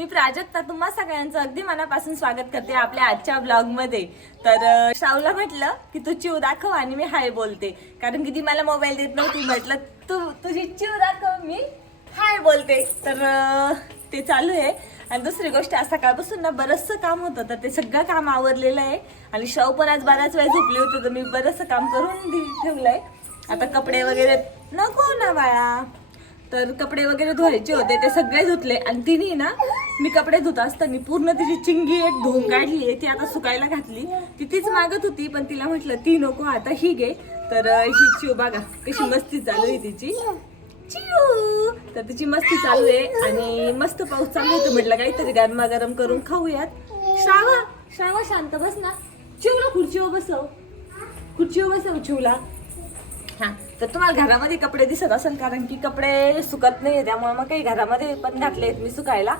मी प्राजक्ता तुम्हा सगळ्यांचं अगदी मनापासून स्वागत करते आपल्या आजच्या ब्लॉगमध्ये तर अं, म्हटलं की तू चिव दाखव आणि मी हाय बोलते. कारण की ती मला मोबाईल देत नव्हती म्हटलं तू तुझी चिव दाखव मी हाय बोलते. तर ते चालू आहे. आणि दुसरी गोष्ट आज सकाळपासून ना बरंचसं काम होतं तर ते सगळं काम आवरलेलं आहे. आणि शाव पण आज बऱ्याच वेळ झोपली होती तर मी बरंचसं काम करून ठेवलं आहे आता कपडे वगैरे नको ना बाळा. तर कपडे वगैरे धुवायचे होते ते सगळे धुतले. आणि तिने ना मी कपडे धुत असताना पूर्ण तिची चिंगी एक धुवून काढली आहे ती आता सुकायला घातली. ती तीच मागत होती पण तिला म्हटलं ती नको आता ही घे. तर ही चिव बघा कशी मस्ती चालू आहे तिची. चिऊ! तर तिची मस्ती चालू आहे आणि मस्त पाऊस चालू आहे तर म्हटलं काहीतरी गरमा गरम करून खाऊयात. श्रावा श्रावा शांत बस ना. चिवला खुर्चीवर बसव. खुर्चीवर बसव चिवला हा. तर तुम्हाला घरामध्ये कपडे दिसत असेल कारण की कपडे सुकत नाही त्यामुळे मग काही घरामध्ये पण घातले आहेत मी सुकायला.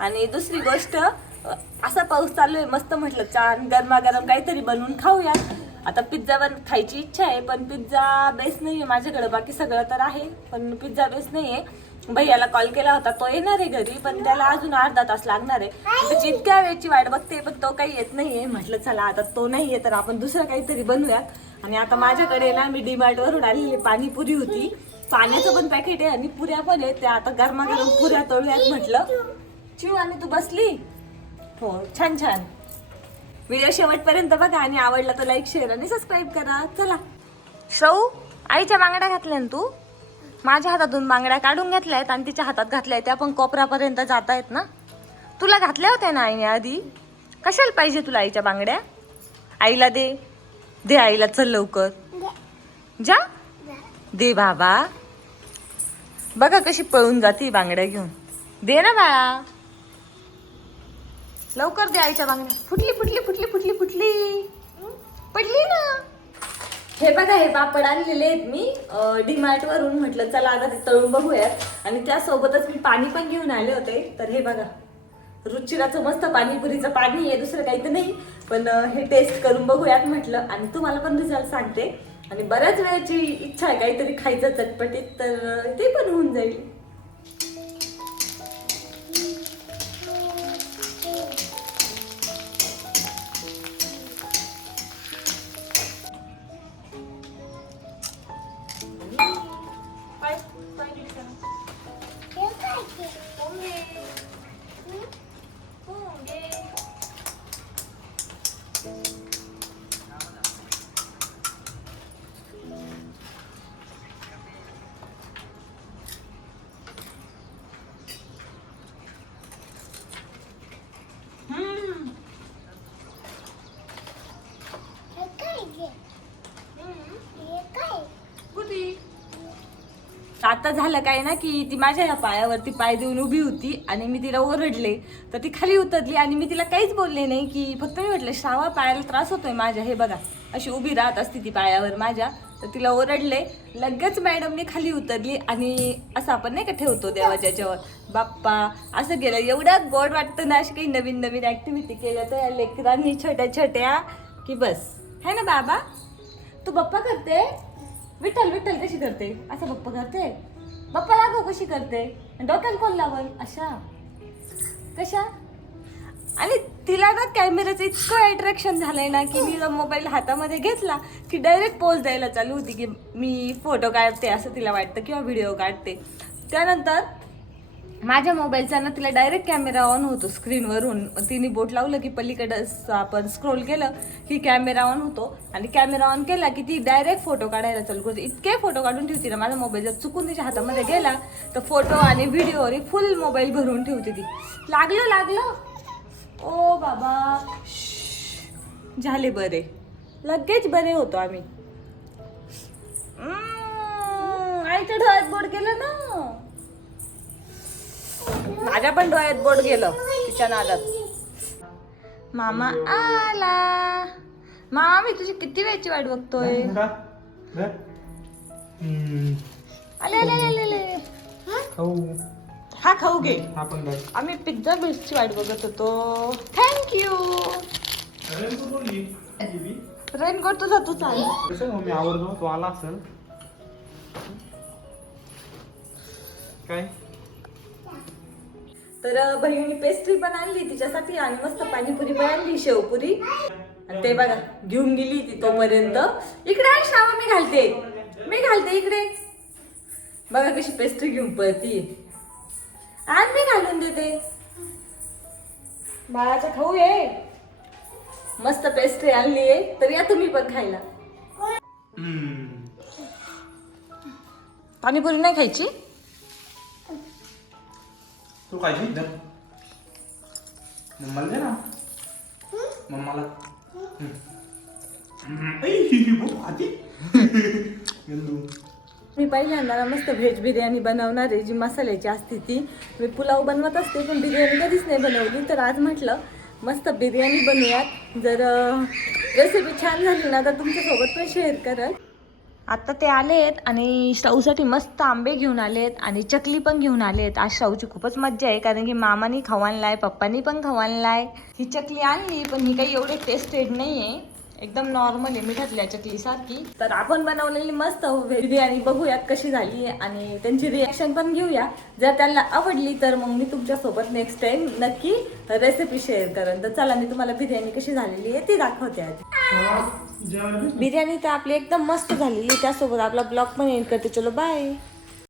आणि दुसरी गोष्ट असा पाऊस चालू आहे मस्त म्हटलं छान गरमागरम काहीतरी बनवून खाऊया. आता पिझ्झा बन खायची इच्छा आहे पण पिझ्झा बेस नाही आहे माझ्याकडं बाकी सगळं तर आहे पण पिझ्झा बेस नाही आहे भैयाला कॉल केला होता. तो येणार आहे घरी पण त्याला अजून अर्धा तास लागणार आहे. त्याची इतक्या वेळची वाट बघते पण तो काही येत नाहीये. म्हटलं चला आता तो नाहीये तर आपण दुसरं काहीतरी बनवूयात. आणि आता माझ्याकडे ना मी डीमार्ट वरून आलेली पाणीपुरी होती. पाण्याचं पण पॅकेट आहे आणि पुऱ्या पण आहे त्या आता गरमागरम पुऱ्या तळूयात म्हटलं. चिव आणि तू बसली? हो छान छान. व्हिडिओ शेवटपर्यंत बघा आणि आवडला तर लाईक शेअर आणि सबस्क्राईब करा. चला. श्रऊ आईच्या बांगड्या घातल्या ना तू? माझ्या हातातून बांगड्या काढून घेतल्या आहेत आणि तिच्या हातात घातल्या आहेत त्या पण कोपऱ्यापर्यंत जात आहेत ना? तुला घातल्या होत्या ना आईने आधी? कशाला पाहिजे तुला आईच्या बांगड्या? आईला दे. दे आईला चल लवकर. जा. दे. बाबा. बघा कशी पळून जाते बांगड्या घेऊन. दे ना बाळा. लवकर दे आईच्या बांगड्या. फुटली फुटली फुटली फुटली फुटली. पडली ना? हे बघा हे पापड आणलेले आहेत मी. डीमार्ट वरून म्हटलं चला आता ते तळून बघूयात. आणि त्यासोबतच मी पाणी पण घेऊन आले होते. तर हे बघा रुचिराचं मस्त पाणीपुरीचं पाणी आहे दुसरं काही तर नाही. पण हे टेस्ट करून बघूयात म्हटलं. आणि तुम्हाला पण रिझल्ट सांगते. आणि बऱ्याच वेळाची इच्छा आहे काहीतरी खायचं चटपटीत तर ते पण होऊन जाईल. आता झालं काय ना की ती माझ्या ह्या पायावरती पाय देऊन उभी होती आणि मी तिला ओरडले. तर ती खाली उतरली आणि मी तिला काहीच बोलले नाही की फक्त मी म्हटलं श्रावा पायाला त्रास होतोय माझ्या हे बघा. अशी उभी राहत असते ती पायावर माझ्या. तर तिला ओरडले. लगेच मॅडमने खाली उतरली आणि असं आपण नाही का ठेवतो देवाच्या याच्यावर. बाप्पा असं गेलं एवढं गोड वाटतं ना अशी काही नवीन नवीन ॲक्टिव्हिटी केल्या तर या लेकरांनी छोट्या छोट्या की बस. है ना बाबा? तू बाप्पा करते? विठ्ठल विठ्ठल कशी करते? असं बप्पा करते? बप्पा लागो कशी करते? डोक्याला कोण लावल? अशा. कशा? आणि तिला ना कॅमेऱ्याचं इतकं अट्रॅक्शन झालंय ना की मी मोबाईल हातामध्ये घेतला की डायरेक्ट पोज द्यायला चालू होती की मी फोटो काढते असं तिला वाटतं किंवा व्हिडिओ काढते. त्यानंतर माझ्या मोबाईलचा ना तिला डायरेक्ट कॅमेरा ऑन होतो स्क्रीनवरून तिने बोट लावलं की पलीकडं आपण स्क्रोल केलं की कॅमेरा ऑन होतो. आणि कॅमेरा ऑन केला की ती डायरेक्ट फोटो काढायला चालू करते. इतके फोटो काढून ठेवते ना माझा मोबाईल जर चुकून तिच्या हातामध्ये गेला तर फोटो आणि व्हिडिओ फुल मोबाईल भरून ठेवते ती. लागलं लागलं? ओ बाबा. झाले बरे. लगेच बरे होतो आम्ही. आईचं आईच्या डोळ्यात बोट ना. माझ्या पण डोळ्यात बोट गेलं तिच्या नादात. मामा आला. मामा मी तुझी किती वेळची वाट बघतोय? आले आले आले, आले आले. हा? खाऊ. घे. आम्ही पिझ्झा बेसची वाट बघत होतो. थँक्यू रेनकोट तुझा तू चाल मी आवडतो? तो आला असेल. काय? तर अं, बहिणीने पेस्ट्री पण आणली तिच्यासाठी आणि मस्त पाणीपुरी पण आणली शेवपुरी. आणि ते बघा घेऊन गेली ती तोपर्यंत. इकडे आण श्रावण मी घालते. मी घालते इकडे. बघा कशी पेस्ट्री घेऊन पळती. आण मी घालून देते. बाळाचा खाऊ आहे मस्त पेस्ट्री आणली आहे तर या तुम्ही पण खायला. पाणीपुरी नाही खायची? तू खायची एकदम मम्माला दे ना. मम्माला. आधी. मी पहिल्यांदा ना मस्त व्हेज बिर्याणी बनवणार आहे जी मसाल्याची असते ती. मी पुलाव बनवत असते पण बिर्याणी कधीच नाही बनवली. तर आज म्हटलं मस्त बिर्याणी बनवूयात. जर रेसिपी छान झाली ना तर तुमच्यासोबत पण शेअर करल. आता ते आलेत आणि श्राऊसाठी मस्त आंबे घेऊन आलेत आणि चकली पण घेऊन आलेत. आज श्राऊची खूपच मज्जा आहे कारण की मामानी खवानलाय पप्पानी पण खवानलाय ही चकली आणली पण ही काही एवढे टेस्टेड नाही आहे एकदम नॉर्मल आहे मिठातल्या चकली सारखी तर आपण बनवलेली मस्त बिर्याणी बघूयात कशी झाली आणि त्यांची रिॲक्शन पण घेऊया. जर त्यांना आवडली तर मग मी तुमच्यासोबत नेक्स्ट टाइम नक्की रेसिपी शेअर करेन. तर चला मी तुम्हाला बिर्याणी कशी झालेली आहे ती दाखवते दे. बिर्याणी तर आपली एकदम मस्त झालेली त्यासोबत आपला ब्लॉग पण एंड करते. चलो बाय